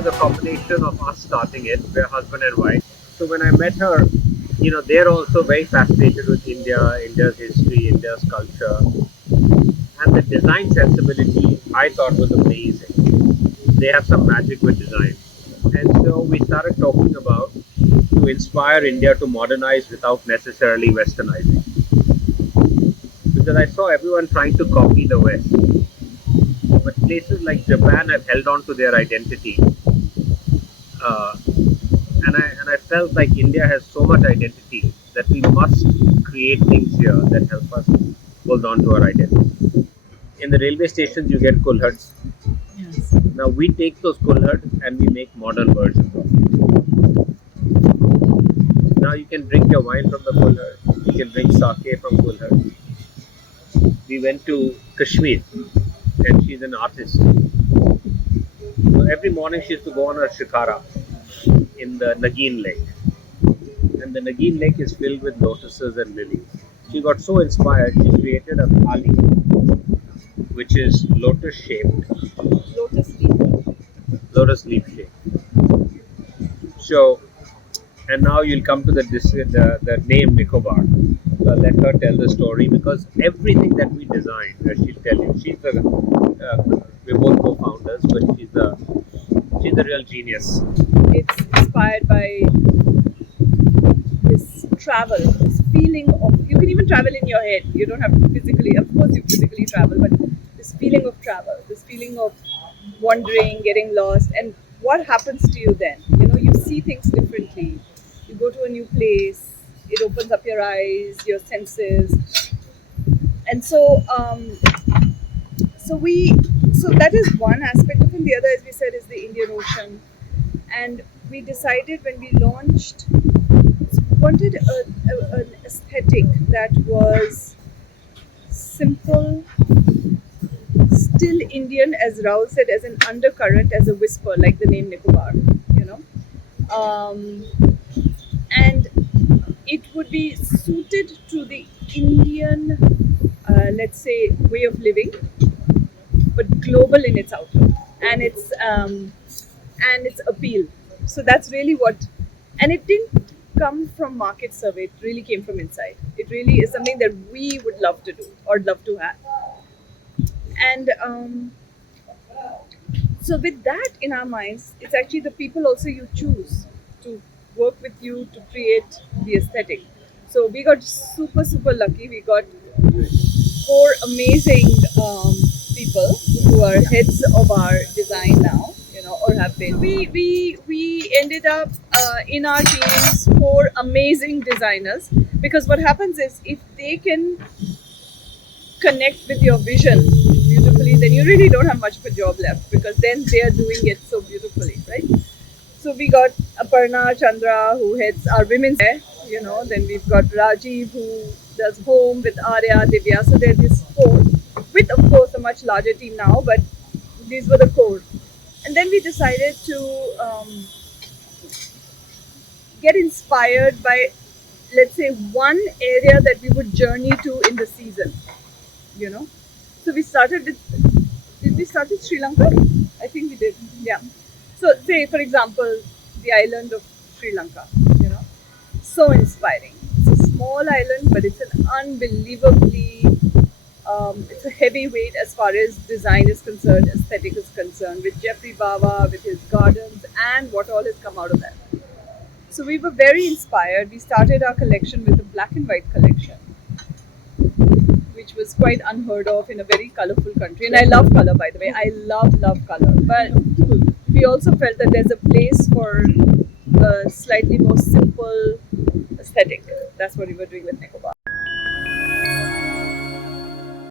was a combination of us starting it. We're husband and wife. So when I met her, they're also very fascinated with India, India's history, India's culture, and the design sensibility I thought was amazing. They have some magic with design, and so we started talking about to inspire India to modernize without necessarily westernizing. Because I saw everyone trying to copy the West, but places like Japan have held on to their identity, uh, and I felt like India has so much identity that we must create things here that help us hold on to our identity. In the railway stations, you get kulhards. Yes. Now we take those kulhards and we make modern versions of it. Now you can drink your wine from the kulhard. You can drink sake from kulhard. We went to Kashmir, and she's an artist. So every morning she used to go on her shikara in the Nagin Lake, and the Nagin Lake is filled with lotuses and lilies. She got so inspired, she created a thali, which is lotus shaped, Lotus leaf. lotus leaf shaped. So, and now you'll come to the name Nicobar. So I'll let her tell the story because everything that we designed, she'll tell you. We're both co-founders, but she's the real genius. It's inspired by this travel, this feeling of, you can even travel in your head. You don't have to physically, of course, you physically travel, but this feeling of travel, this feeling of wandering, getting lost, and what happens to you then? You see things differently. You go to a new place, it opens up your eyes, your senses, and so that is one aspect of it. The other, as we said, is the Indian Ocean, and we decided when we launched, wanted an aesthetic that was simple, still Indian, as Raul said, as an undercurrent, as a whisper, like the name Nicobar, you know. Um, and it would be suited to the Indian, let's say, way of living, but global in its outlook and its appeal. So that's really what, and it didn't come from market survey. It really came from inside. It really is something that we would love to do or love to have. And so with that in our minds, it's actually the people also you choose to work with you to create the aesthetic. So we got super super lucky. We got four amazing people who are heads of our design now, or have been. We ended up in our teams four amazing designers, because what happens is if they can connect with your vision beautifully, then you really don't have much of a job left, because then they are doing it so beautifully, right? So we got Aparna Chandra, who heads our women's hair, then we've got Rajiv, who does home with Arya, Divya. So there is four, with of course a much larger team now, but these were the core. And then we decided to get inspired by, let's say, one area that we would journey to in the season, you know. So we started with, did we start with Sri Lanka? I think we did, yeah. So say, for example, the island of Sri Lanka, so inspiring. It's a small island, but it's an unbelievably, it's a heavyweight as far as design is concerned, aesthetic is concerned, with Jeffrey Bawa, with his gardens, and what all has come out of that. So we were very inspired. We started our collection with a black and white collection, which was quite unheard of in a very colorful country. And I love color, by the way. I love color. But we also felt that there's a place for a slightly more simple aesthetic. That's what we were doing with Nicobar.